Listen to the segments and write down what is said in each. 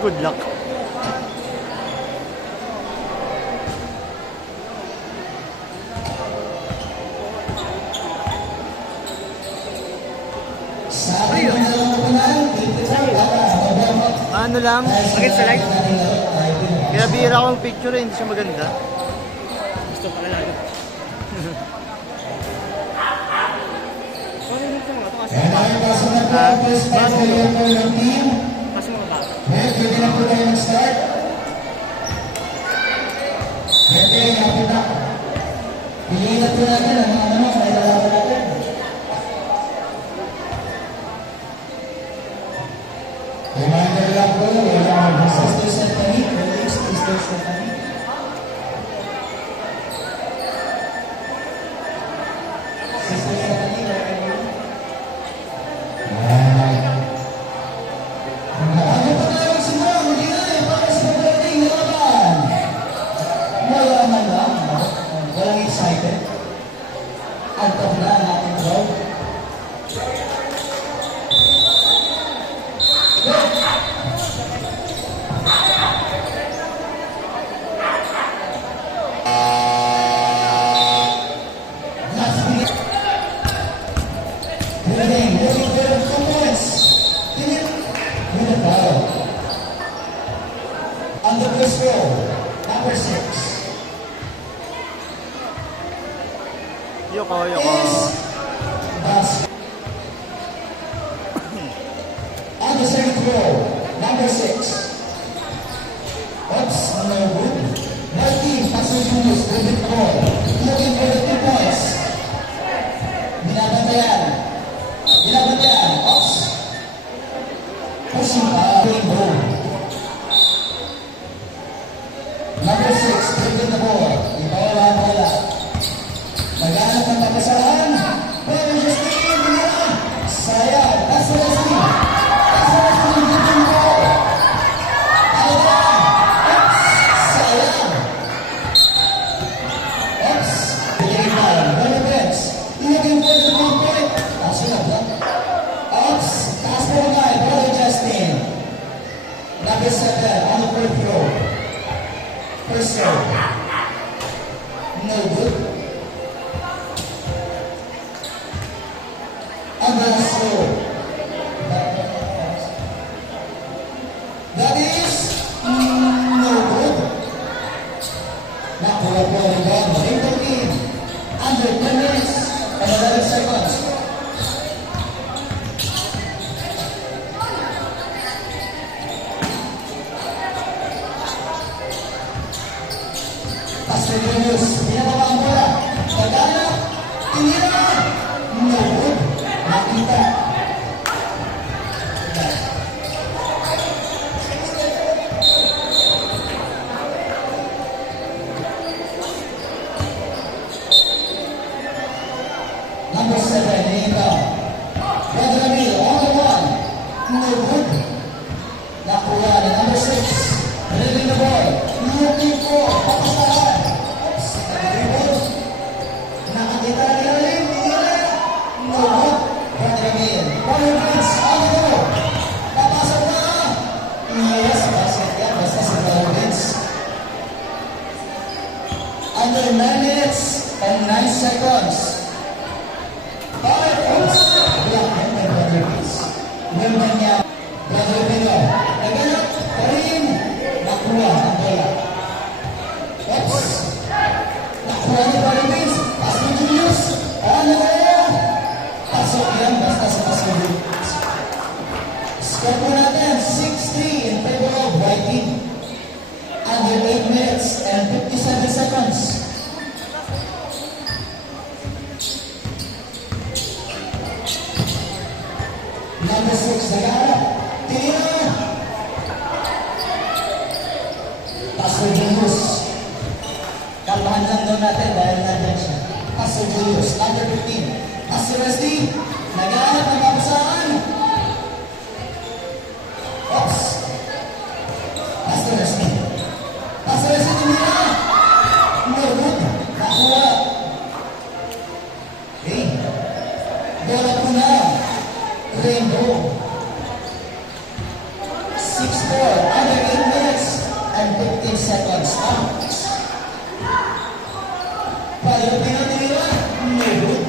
Good luck. Ano lang? Bakit sa live? Kaya bihira akong picture hindi siya maganda. Gusto ka lang. Ano yung mga ito? Kasi mga bata. Pwede na po tayo mag-start. Pwede, lapit na. Piliin na po natin ang mga manok na ilalaban natin. Reminder lang po, wala Sister Stephanie, release Sister Stephanie. Sister Stephanie, where are you? Ano pa tayo magsimula? Hindi na eh, para sa pagdating na naman. Malaman lang, walang excited. Ang tabla natin daw. On the first row, number 6 Yoko. is Bas. On the second row, number 6. Oops, no good. My team, Pastor Julius, David Paul, looking for the 2 points. Binabantayan. Oops. Pushing rainbow. Number 6, taking the ball. Ibola ang bola. Maghanap ng papasahan. Pero Justin, binila. Sayang. That's the last team. Getting the ball. Ayan. Oops. Sayang. Oops. Getting down. One offense. Looking for the 1 point. Sunod ba? Oops. Taas po naman. Brother Justin. Number 7, on the 4th row. First serve. No good. And the last serve. That is no good. Nakuha po ang rebound. Rainbow team. Under 10 minutes and 11 seconds. Pastor Julius, pinababa ang bola. Pagana, tinira. No good. Nakita. Number 7, Nina. Brother Emil, on the 1. No good. Nakuha na number 6. Reading the ball. Looking for papasahan. Oops. Rebound. Nakakita na ilalim. Tinira. No good. Brother Emil. Brother Vince, on the go. Papasok na. Yes, basket yan. Basta si Brother Vince. Under 9 minutes and 9 seconds. Five points. Block him by Brother Vince. Wilman niya. Brother Pino. Naganap. Karim. Nakuha ang bola. Oops. Nakuha ni Brother Vince. Pastor Julius. Ano kaya? Pasok yan. Basta sa Pastor Julius. Score po natin. 6-3 in favor of white team. Under 8 minutes and 57 seconds. Number 6, nag-aarap. Tira! Pastor Julius. Kalmahan lang daw natin dahil nandyan siya. Pastor Julius, under 15. Pastor Wesley, nag-aarap ng papasahan. Oops. Pastor Wesley. Pastor Wesley, tinira! No good. Nakuha. Okay. Bola po na. Rainbow. 6-4. Under stop. Follow pinatira, Nehud.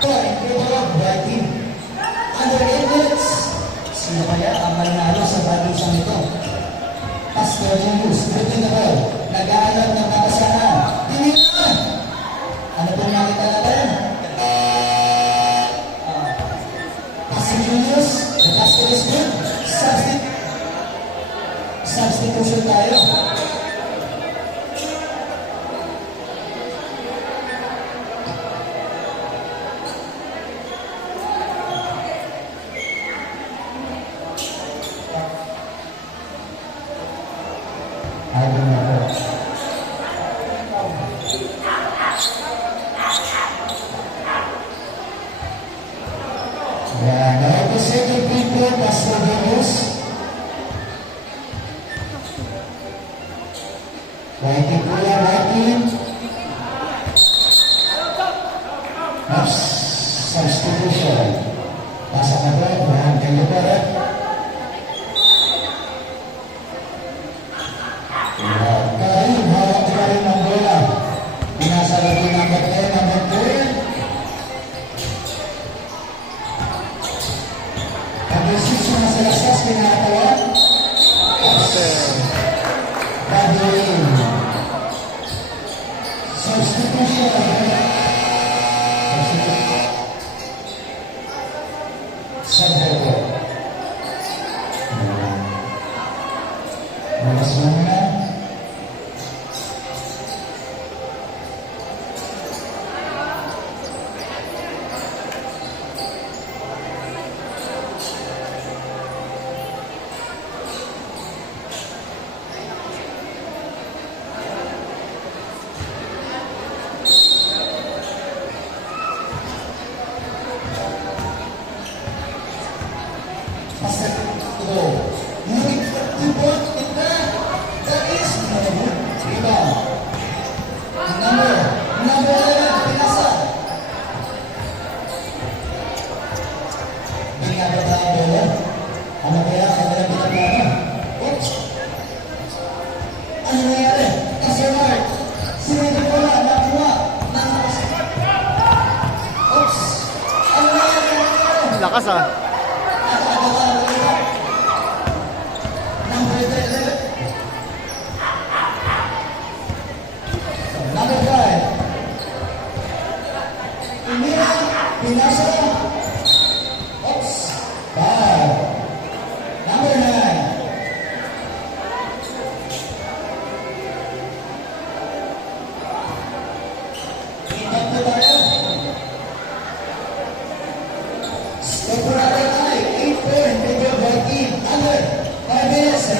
Incredible batting. Under 8 minutes. Sino kaya ang manalo sa batisang ito? Pastor Julius, dribbling the ball. Nag-aalap ng kakasahan. Tinira! Ano pong nakita natin? Pastor Julius, the basket is good. Substitution tayo. Ayun na po. Yan, na-representing people, Pastor Julius. Waiting po yan, waiting. Oops, substitution. Pasok na po, Juan kayo pa rin. Karim, hawak ka rin ng bola. Pinasa lagi number 10, number 10. Pag-desisyon na sa lasas, pinakatawan. Baduin. Substitution. Saboko. Malas mo na. Pastor Tudo. Ngunit tibot kita. That is Nehud. Rebound. Number 11, pinasa. Bingado tayo bola. Ano kaya ang kanilang pinaplano? Oops. Ano nangyari? Pastor Mark. Sinigil ko na, nakuha. Oops. Ano nangyari? Lakas ah. Number 5. Pinasa. Oops. Foul. Number 9. Ibat po tayo. Temporary time. 8 point. Video by team. Under 5 minutes.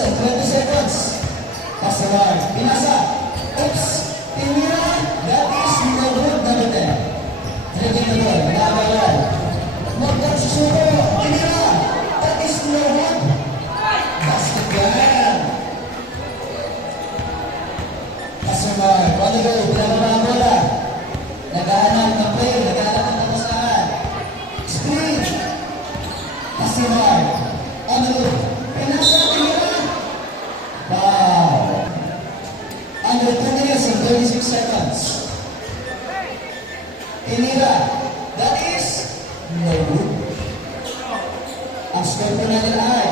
and 20 seconds. Customer, pinasa. Oops, tinira. That is no good, number 10. Tripping the ball, nagagalan. Magkaksusuko, tinira. That is no good. Basket yan. Customer, on the go, pinababa ang bola. Naghahanap ng player, naghahanap ng tapasahan. Screen. Customer, on the go. Pinasa, tinira. Wow. Under 2 minutes and 36 seconds. Tinira. That is no good. Ang score po natin ay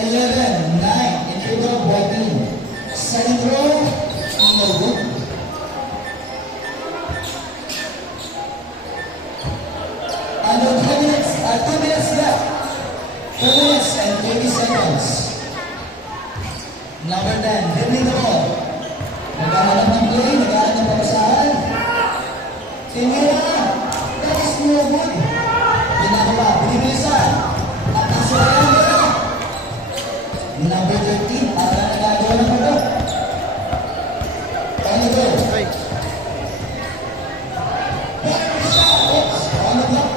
11-9 in favor of white team. Second row, no good. Under 2 minutes left. 2 minutes and 30 seconds. Number 10, dribbling the ball. Naghahanap ng play, naghahanap ng papasahan. Tinira. That is no good. Pinakaba, binibilisan. At nasuwayan nila. Number 13, para nagagawa ng pagod. On the go. Okay. Oops, on the block.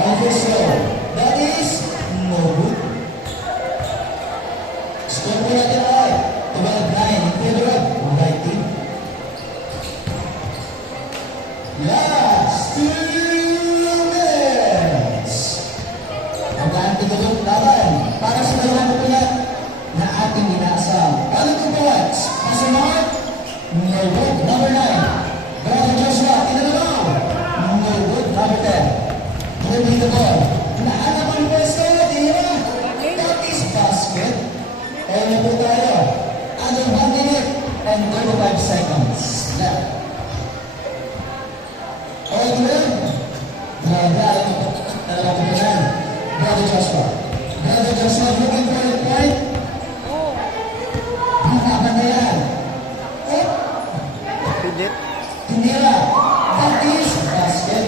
On the slow. That is no good. Score po natin ay 12-9 in favor of white team. Last 2 minutes. Hanggang tutulog laban para sa dalawang pupulat na ating inaasam. Ano ito points? Kasunod, no good, number 9. Brother Joshua, tinalabaw. No good, number 10. Dribbling the ball. Nahanap ang pwesto, tinira. That is basket. Kaya na po tayo. Under 1 minute and 35 seconds left. All good? Brother Joshua. Brother Joshua looking for a point. Hanapan na yan. Oh, Pilit. tinira. That is basket.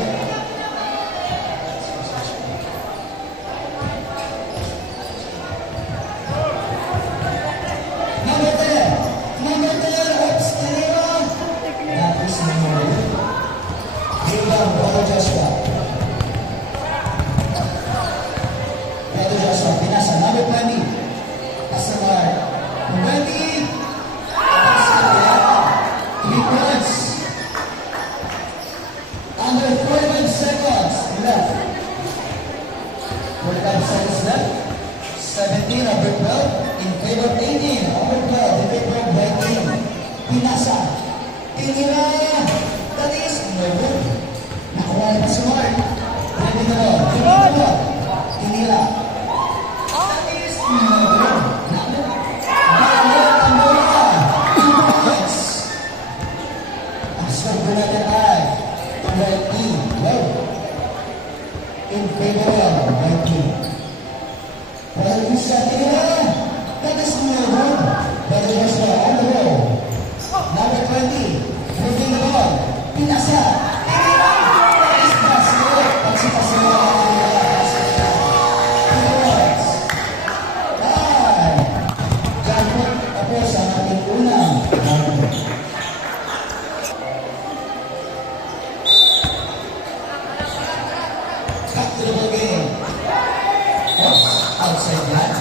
Number 10. Number 10. Oops, tinira. That is number 1. Rebound, Brother Joshua. Brother Joshua, pinasa. Number 20. Customer. 20. Basket. 3 points. Under 45 seconds left. 45 seconds left. 17 over 12 in favor of 18. Over 12 in favor of white team. Pinasa. Tinira. That is no good. Nakuha na si Mark. Ready na ball. Ready na ball. Tinira. That is no good. Balik ang bola. 2 points. Ang score po natin ay white team. Well, in favor of white team. Well, isa tinira. That is no good. Brother Joshua on the roll. Number 20. Moving the ball. Pinasa. Tinira. That is basket. Pagsipasa mo ang tinira. 2 points. Bye. Diyan po tapos ang ating unang round. Back to the ball game. Oops, outside line.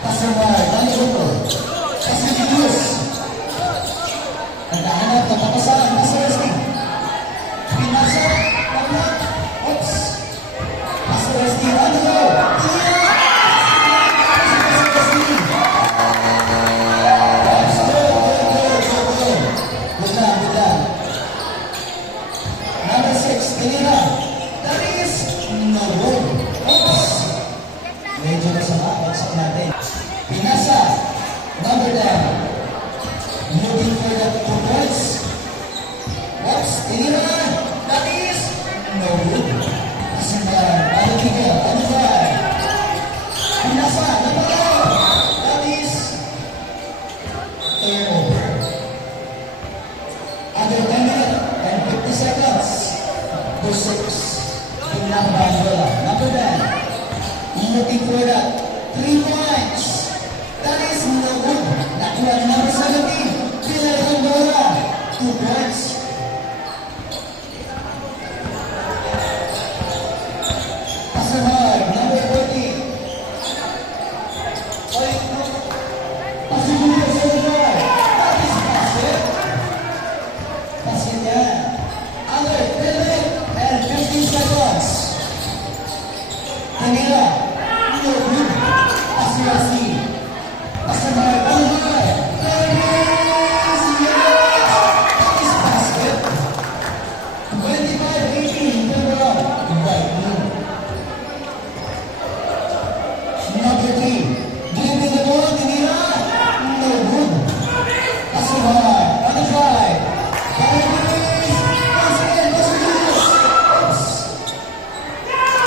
Customer, Danilo. Customer Cruz. Naghahanap ng papasaran. Customer Steve. Pinasa. Paglag. Oops. Customer Steve, on the go. Tinira. Customer Steve. Oops, go. Good lang. Number 6, Tinira. That is no good. Oops. Medyo masama. Bagsak natin. Pinasa. Pasok Julius on the drive. That is basket. Basket yan. Under 10 and 15 seconds. Kanila. No good. Asirasi. Pasamay. Pasamay. Ladies. Yes. That is basket. 25-18. Overall. Right. Number 3. Dribbling the ball. Kanila. No good. Pasamay. On the drive. Ladies. Once again. Pasok Julius. Oops.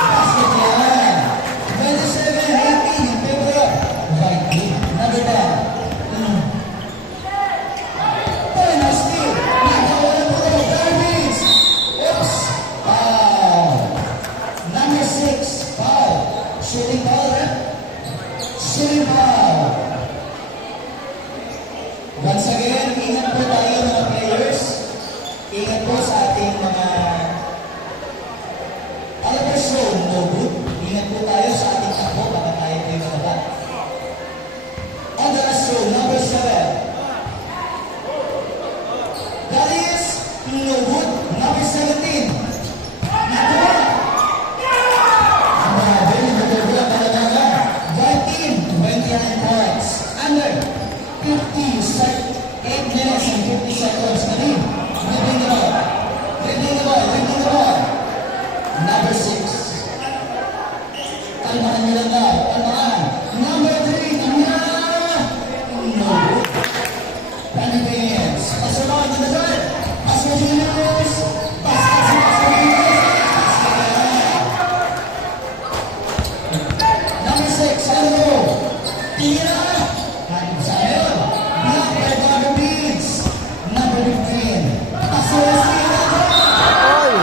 Basket yan. 27-18 in favor of Viking. Number 10. Very nice steal. Nakawalan po ng Philippines. Oops. Foul. Number 6. Foul. Shooting foul, rep. Shooting foul. Once again, ingat po tayo mga players. Ingat po sa ating mga other zone, no good. Ingat po tayo sa ating takbo, baka tayo kayo mababa. Other zone, number 7. That is no good. Number 17. Nakuha. Very nagagula talaga. Viking, 29 points. Under 8 minutes and 50 seconds. Karim, dribbling the ball. Dribbling the ball. Dribbling the ball. Number 6. Kalmahan nyo lang daw. Kalmahan. Number 3. Kamila. No. Philippines. Pasunod na dyan. Pasok Julius. Basket si Pasok Julius. Number 6. Hello. Tira. Sayo. Block by Philippines. Number 15. Pasok Julius. Oy!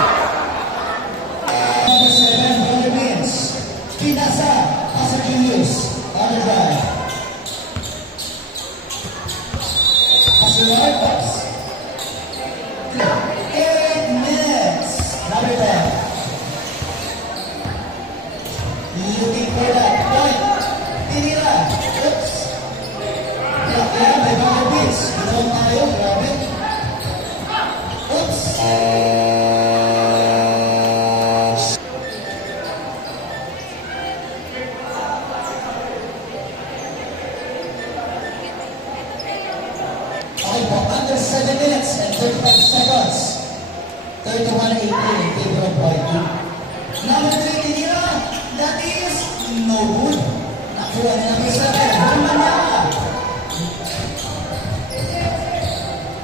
Number 7, Philippines. Pinasa, Pasok Julius. On the drive. Pasunod, oops. 8 minutes. Number 10. Looking for that point. Tinira. Oops. Block yan by Philippines. Ginawang tayo, grabe. Oops. Okay po, under 7 minutes and 35 seconds. 31-18 in favor of Viking. Number 3, Tinira. That is no good. Nakuha ni number 7. Romania.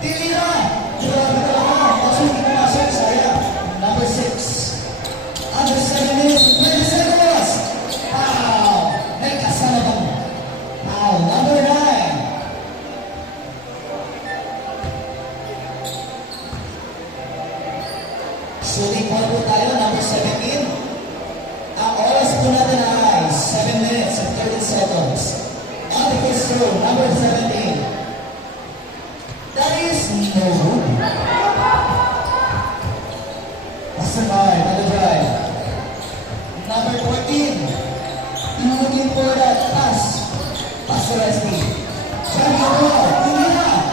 Tinira. Grabe talaga. Kasi hindi pumasok. Sayang. Number 6. Under 7 minutes and 20 seconds. Foul. May kasama bang foul. Number 9. Shooting ball po tayo, number 17. Ang oras po natin ay 7 minutes and 30 seconds. On the first row, number 17. That is no good. Pasamay, on the drive. Number 14. Looking for that pass. Pasaresti. Sabi ko, hindi na.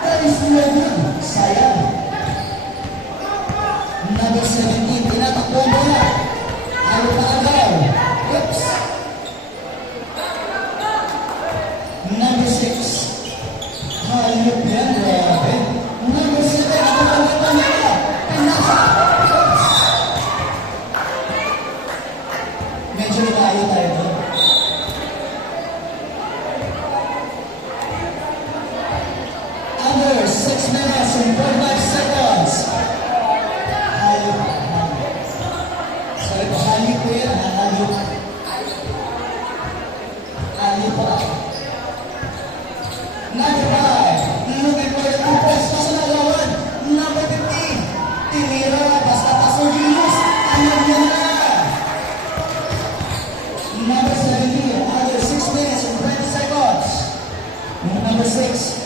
That is no good. Sayang. Number 17, tinatakbo mo na. Ano pa agaw? Oops. Number 6. Hayop yan, grabe. Number 7, ako lang ito nila. Pinasa. Oops. Medyo layo tayo doon. Under 6 minutes and 45 seconds. Sabi ko, hayop ko yan, hayop. Hayop pa. Number 5, looking for the two-press, nasa nalawan. Number 15, tinira, basta Pasok Julius, alam niya na. Number 17, under 6 minutes and 20 seconds. Number 6,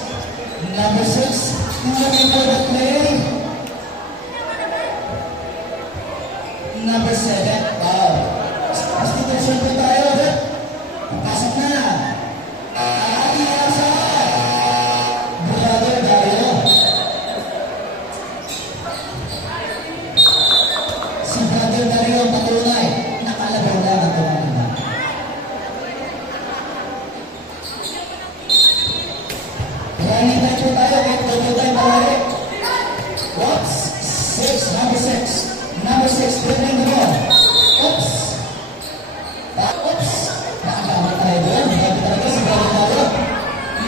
looking for the play. Number 7, wow. Substitution po tayo, pasok na. Running time po tayo. Get double time palagi. Oops. 6. Number 6. Number 6. Dribbling the ball. Oops. Oops. Nakakamit tayo doon. Grabe talaga si Brother Mario.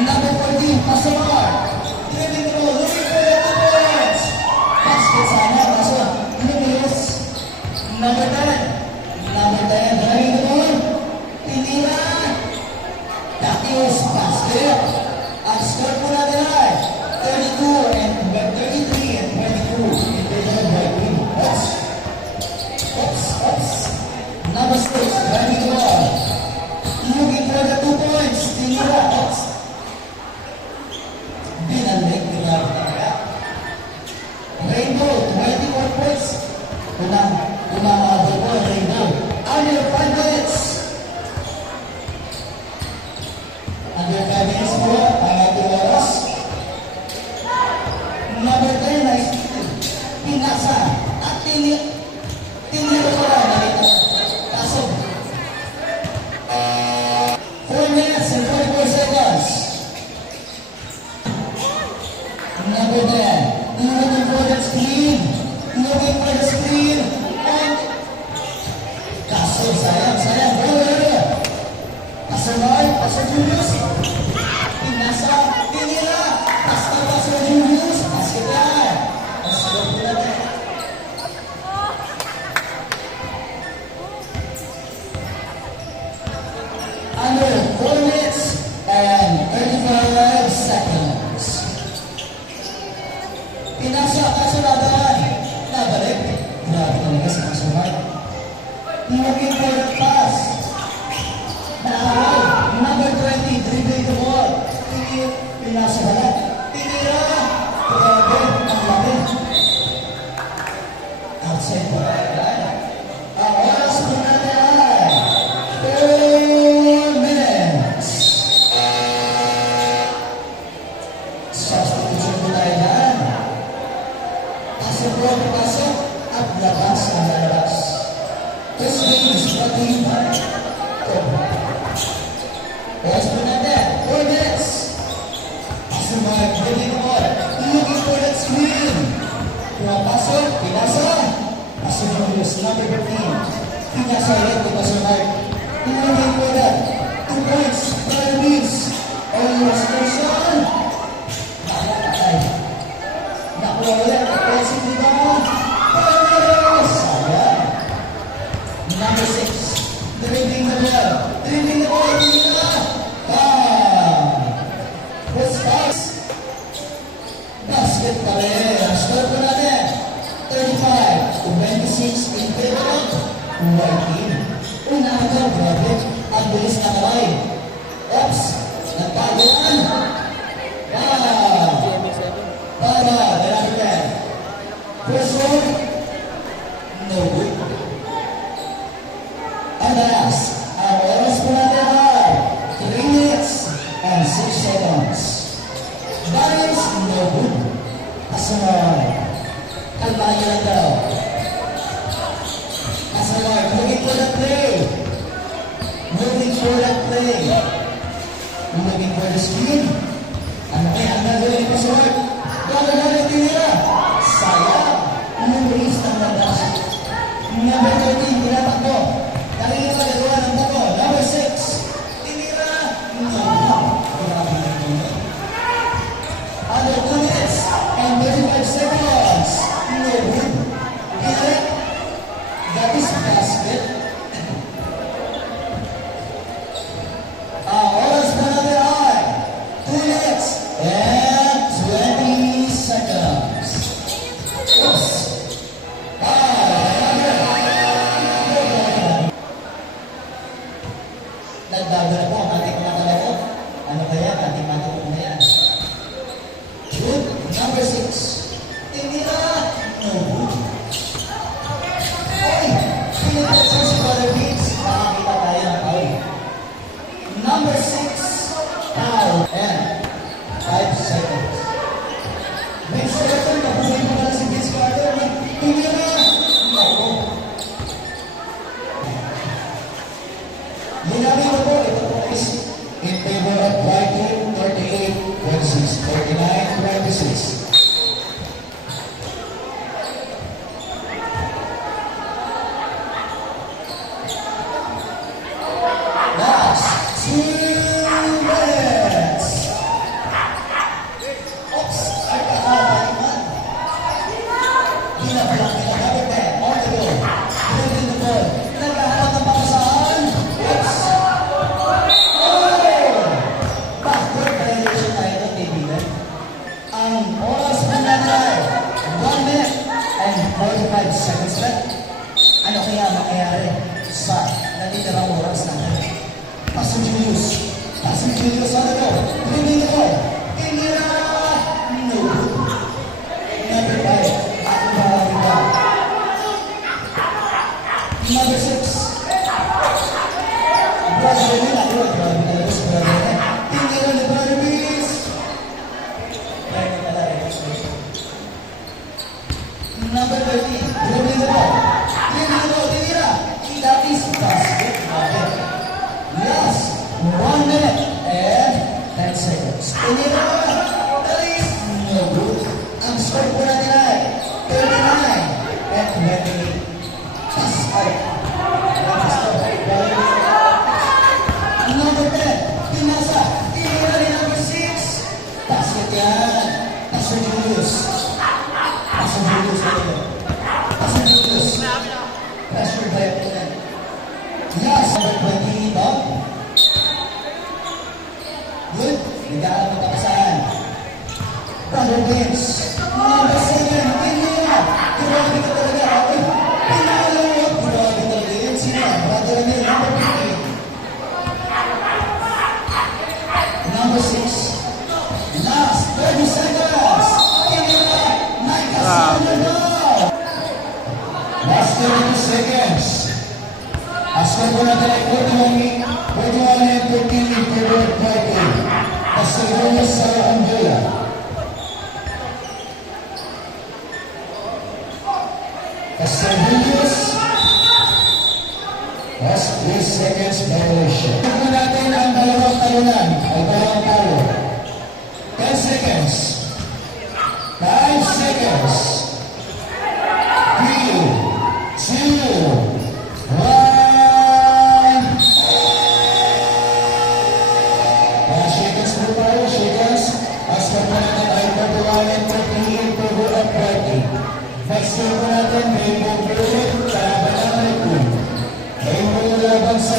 Number 14. Pastor. Dribbling the ball. Looking for the 2 points. Basket sana. Kaso, lumilis. Number 10. Number 10. Dribbling the ball. Tinira. That is basket. Ang score po natin ay 32 and 33 and 22. Individual by Queen. Oops. Oops. Oops. Number 6. Driving the ball. Looking for the 2 points. Tinira. Oops. Binalik. Grabe talaga. Rainbow. 24 points. Unang po. Rainbow. Under 5 minutes. Under 5 minutes po, ang ating oras. Number 10 ay pinasa at tiniro ko lang. Kaso, 4 minutes and 44 seconds. Number 10, looking for the screen. Looking for the screen. And, kaso, sayang. Pastor Mark, Pastor Julius, pinasa, tinira, Pastor Julius, basket yan. Pastor po natin. Under 4 minutes and 35 seconds. Pinasa, kaso nadaan. Nabalik. Grabe talaga si Pastor Mark. Looking for the pass. Number 20, dribbling the ball. Pinasa balat. Tinira. Grabe, ang laki. Outside po. Ang oras po natin ay 4 minutes. Substitution po tayo yan. Pasok po ang pasok at labas ang lalabas. This game is brought to you by Oras po natin, 4 minutes. Pastor Mark, dribbling the ball. Looking for that screen. Pumapasok, pinasa. Pastor Julius, number 15. Pinasa ulit kay Pastor Mark. Looking for that 2 points. Brother Reeves. Almost person. Nakakatay. Nakuha ulit. Offensive rebound. Panos. Sayang. Number 6. Dribbling the ball. Dribbling the ball. Basket pa rin. Ang score po natin, 35-26 in favor of white team. Una agad, grabe. Ang bilis na kamay. Oops! Nagpaguan. Para, lalaki yan. First one, no good. Ang last, ang oras po natin ay 3 minutes and 6 seconds. Balance, no good. Kasunod. Kalmahan nyo lang daw. Kasunod. Looking for the play. Looking for the play. Looking for the screen. Ano kaya ang gagawin ni Kasunod? Gagawin tinira. Sayang. Lumis ng landas. Number 13, tinatakbo. Kanina ka nagawa ng buko. Number 6, tinira. Under 2 minutes and 35 seconds. No good. Pinalik. That is basket. Ang oras na natin ay 2 minutes and 20 seconds. Oops. Nagbago na po ang ating mga talako. Ano kaya ang ating mga talako na yan? Good. Number 6. Tinira. No good. Okay. Pinagkatsin si Brother Beats. Nakakita tayo ng foul. Number 6. Foul. And 5 seconds. Vince Carter. Nabuhay mo na si Vince Carter. Tinira. No good. Linawin mo po. Ito po is in favor of white team 38-26. Julius. Passing Julius on the go. Dribbling the ball. Tinira. No good. Number 5. Number 6. Brother Emil, ako. Grabe talaga si Brother Emil. Tinira ni Brother Bees. Right na pala. Number 13. Dribbling the ball. Tinira. That is basket. Last 1 minute and 10 seconds. Tinira. That is no good. Ang score po natin ay 39 and 28. Pass out. Number 10. Pinasa. Tinira ni number 6. Basket yan. Pastor Julius. Pastor Julius. Pastor Julius. Pastor Julius. Yes, number 20, Bob. Good. Nagkaan mo tapasaan. Brother James. Number 7, Pinila. Grabe ka talaga. Okay. Pinila. Grabe talaga yun. Sino? Brother Emil, number 15. Number 6. Last 30 seconds. Pinila. Micah Sanders. Last 32 seconds. Asal bola dari Portugal and 15 in favor of Viking. Pastor Sarah Angela. Pastor Julius. Last 3 seconds violation. Tignan natin ang dalawang talunan o dalawang talo. 10 seconds. 5 seconds. 3, 2, 1. Next natin, Rainbow Blue, Kalaban ng Rainbow. Rainbow laban sa